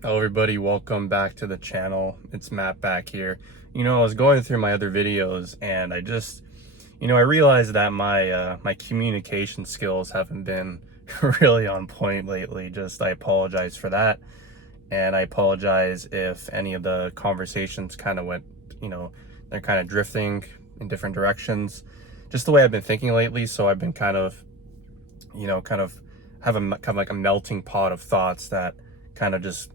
Hello everybody, welcome back to the channel. It's Matt back here. I was going through my other videos and I realized that my communication skills haven't been really on point lately. I apologize for that. And I apologize if any of the conversations kind of went, you know, they're kind of drifting in different directions. Just the way I've been thinking lately, so I've been kind of have a kind of like a melting pot of thoughts that kind of just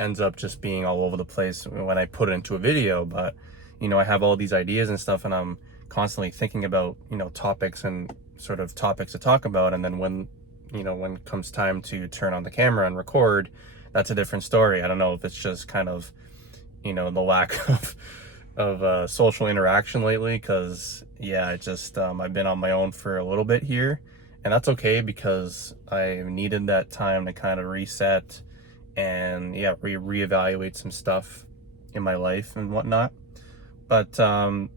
ends up just being all over the place when I put it into a video. But I have all these ideas and stuff, and I'm constantly thinking about topics and sort of topics to talk about, and then when it comes time to turn on the camera and record, that's a different story. I don't know if it's just kind of the lack of social interaction lately, because yeah, I've been on my own for a little bit here, and that's okay because I needed that time to kind of reset and yeah, reevaluate some stuff in my life and whatnot. But the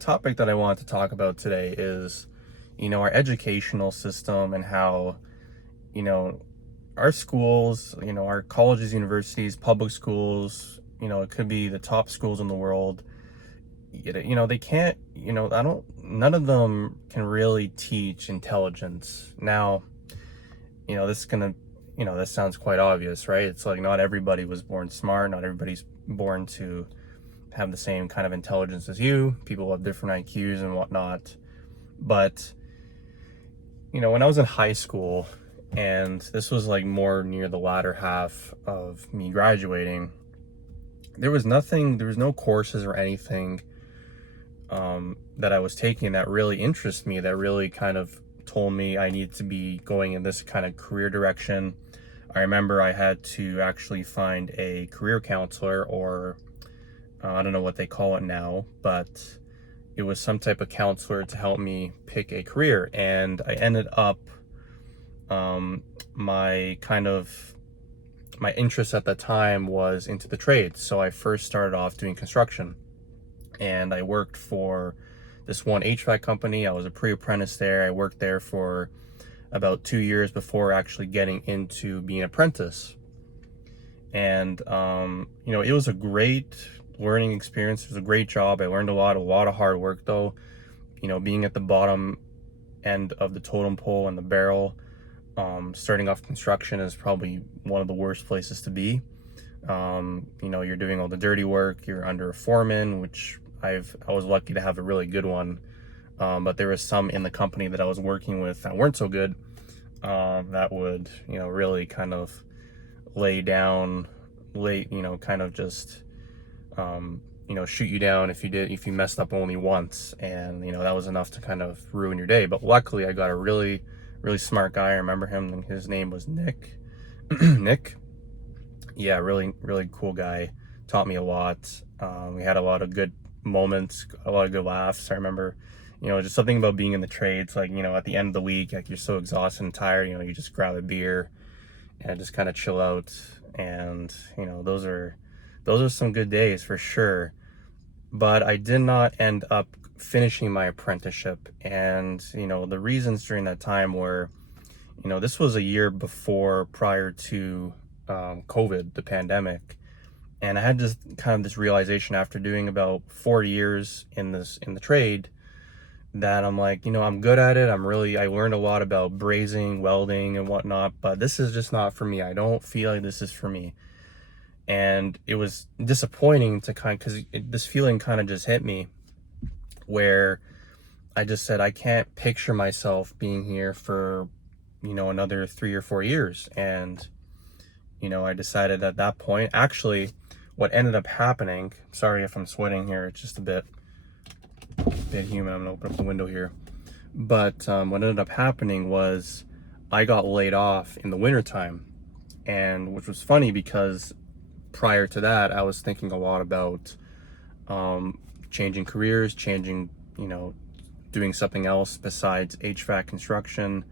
topic that I want to talk about today is our educational system, and how you know our schools, our colleges, universities, public schools, it could be the top schools in the world. They can't, I don't, none of them can really teach intelligence. Now, this is gonna, this sounds quite obvious, right? It's like not everybody was born smart, not everybody's born to have the same kind of intelligence as you. People have different IQs and whatnot. But, when I was in high school, and this was like more near the latter half of me graduating, there was no courses or anything that I was taking that really interested me, that really kind of told me I need to be going in this kind of career direction. I remember I had to actually find a career counselor, or I don't know what they call it now, but it was some type of counselor to help me pick a career. And I ended up, my interest at the time was into the trades. So I first started off doing construction, and I worked for this one HVAC company. I was a pre-apprentice there. I worked there for about 2 years before actually getting into being an apprentice. And it was a great learning experience. It was a great job. I learned a lot of hard work though. Being at the bottom end of the totem pole and the barrel, starting off construction is probably one of the worst places to be. You're doing all the dirty work. You're under a foreman, which I was lucky to have a really good one. But there was some in the company that I was working with that weren't so good. That would, really kind of lay down, kind of just, shoot you down if you messed up only once. And, that was enough to kind of ruin your day. But luckily I got a really, really smart guy. I remember him, and his name was Nick. Nick. Yeah, really, really cool guy. Taught me a lot. We had a lot of good moments, a lot of good laughs. I remember, just something about being in the trades, like, at the end of the week, like you're so exhausted and tired, you just grab a beer and just kind of chill out. And, those are some good days for sure. But I did not end up finishing my apprenticeship. And, the reasons during that time were, this was a year prior to COVID, the pandemic. And I had just kind of this realization after doing about 4 years in the trade, that I'm like, I'm good at it. I learned a lot about brazing, welding and whatnot, but this is just not for me. I don't feel like this is for me. And it was disappointing because this feeling kind of just hit me, where I just said, I can't picture myself being here for, another 3 or 4 years. And, I decided at that point, actually, what ended up happening, sorry if I'm sweating here, it's just a bit humid. I'm gonna open up the window here. But what ended up happening was I got laid off in the wintertime. And which was funny because prior to that, I was thinking a lot about changing careers, doing something else besides HVAC construction,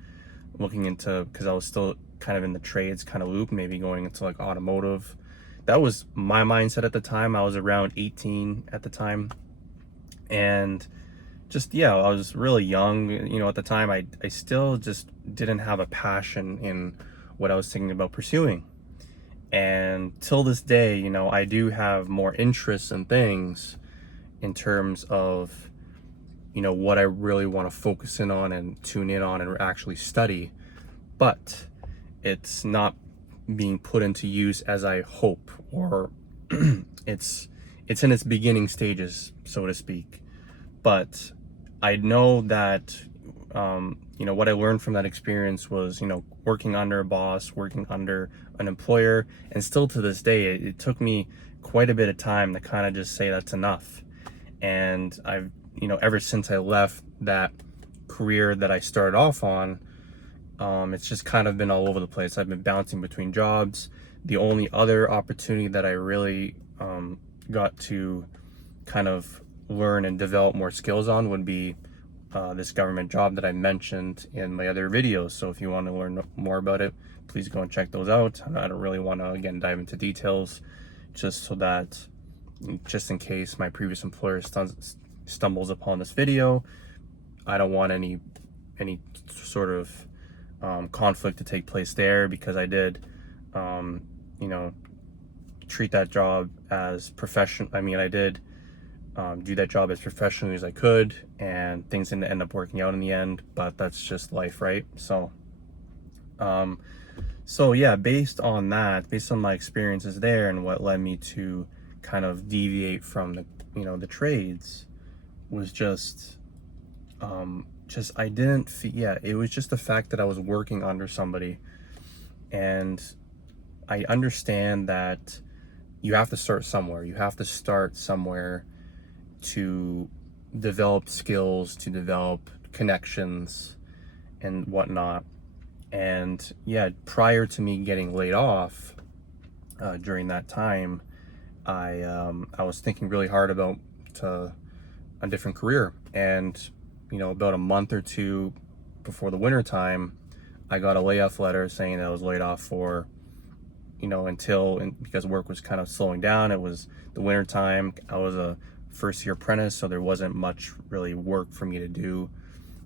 looking into, because I was still kind of in the trades kind of loop, maybe going into like automotive. That was my mindset at the time. I was around 18 at the time. And just, yeah, I was really young, at the time. I still just didn't have a passion in what I was thinking about pursuing. And till this day, you know, I do have more interests in things in terms of, you know, what I really want to focus in on and tune in on and actually study. But it's not being put into use as I hope, or it's it's in its beginning stages, so to speak. But I know that you know, what I learned from that experience was, you know, working under a boss, working under an employer, and still to this day, it took me quite a bit of time to kind of just say that's enough. And I've, you know, ever since I left that career that I started off on, it's just kind of been all over the place. I've been bouncing between jobs. The only other opportunity that I really got to kind of learn and develop more skills on would be this government job that I mentioned in my other videos. So if you want to learn more about it, please go and check those out. I don't really want to, again, dive into details, just so that, just in case my previous employer stumbles upon this video, I don't want any sort of conflict to take place there, because I did, you know, treat that job as professional. I mean, I did do that job as professionally as I could, and things didn't end up working out in the end, but that's just life, right? So yeah, based on that, based on my experiences there and what led me to kind of deviate from the, you know, the trades, was just I didn't feel, yeah, it was just the fact that I was working under somebody. And I understand that you have to start somewhere. You have to start somewhere to develop skills, to develop connections and whatnot. And yeah, prior to me getting laid off, during that time, I was thinking really hard about a different career. And you know, about a month or two before the winter time, I got a layoff letter saying that I was laid off for, you know, because work was kind of slowing down. It was the winter time. I was a first year apprentice, so there wasn't much really work for me to do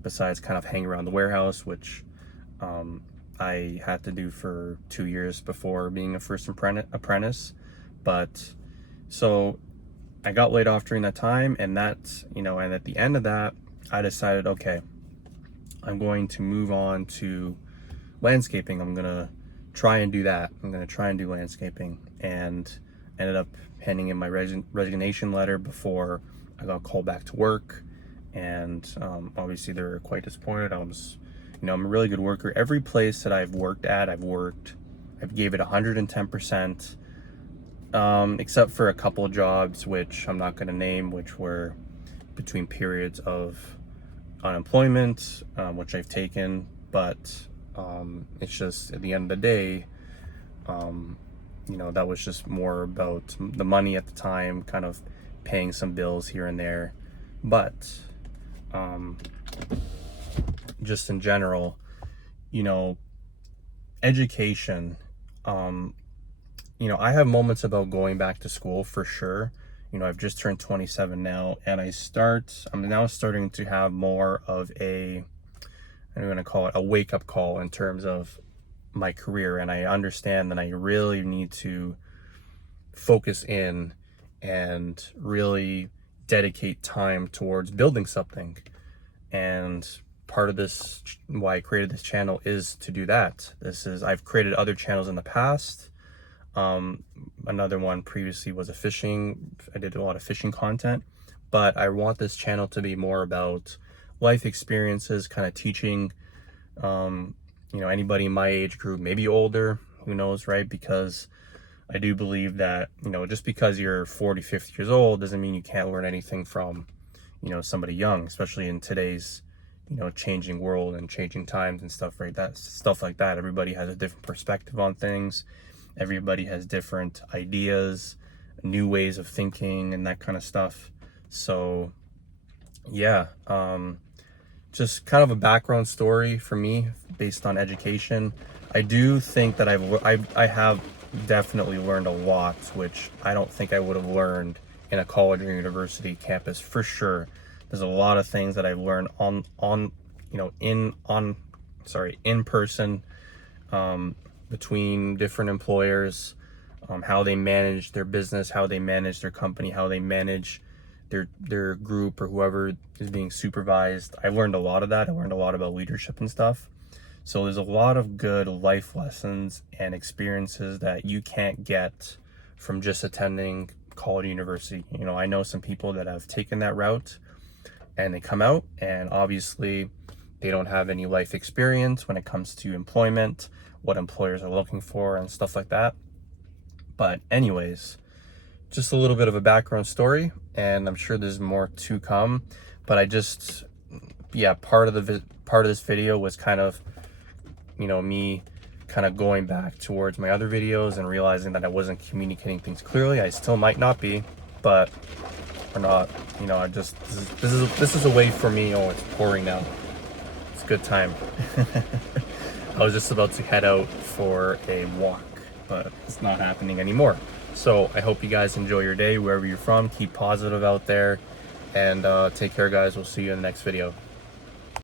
besides kind of hang around the warehouse, which I had to do for 2 years before being a first apprentice. But so I got laid off during that time, and that's, you know, and at the end of that, I decided, okay, I'm going to move on to landscaping. I'm gonna try and do that. I'm gonna try and do landscaping, and ended up handing in my resignation letter before I got called back to work. And obviously they were quite disappointed. You know, I'm a really good worker. Every place that I've worked at, I've gave it 110%, except for a couple of jobs, which I'm not gonna name, which were between periods of unemployment, which I've taken. But it's just, at the end of the day, you know, that was just more about the money at the time, kind of paying some bills here and there. But just in general, you know, education, you know, I have moments about going back to school for sure. You know, I've just turned 27 now, and I'm now starting to have more of I'm going to call it a wake up call in terms of my career. And I understand that I really need to focus in and really dedicate time towards building something. And part of this, why I created this channel, is to do that. I've created other channels in the past. Another one previously was I did a lot of fishing content, but I want this channel to be more about life experiences, kind of teaching, you know, anybody in my age group, maybe older, who knows, right? Because I do believe that, you know, just because you're 40, 50 years old doesn't mean you can't learn anything from, you know, somebody young, especially in today's, you know, changing world and changing times and stuff, right? Stuff like that. Everybody has a different perspective on things. Everybody has different ideas, new ways of thinking, and that kind of stuff. So yeah, just kind of a background story for me based on education. I do think that I have definitely learned a lot, which I don't think I would have learned in a college or university campus for sure. There's a lot of things that I've learned in person, between different employers, how they manage their business, how they manage their company, how they manage their group or whoever is being supervised. I learned a lot of that. I learned a lot about leadership and stuff. So there's a lot of good life lessons and experiences that you can't get from just attending college, university. You know, I know some people that have taken that route and they come out and obviously they don't have any life experience when it comes to employment, what employers are looking for and stuff like that. But anyways, just a little bit of a background story, and I'm sure there's more to come. But I just, yeah, part of this video was kind of, you know, me kind of going back towards my other videos and realizing that I wasn't communicating things clearly. I still might not be, but we're not, you know, I just, this is a way for me. Oh, it's pouring now. It's a good time. I was just about to head out for a walk, but it's not happening anymore. So I hope you guys enjoy your day wherever you're from. Keep positive out there, and take care, guys. We'll see you in the next video.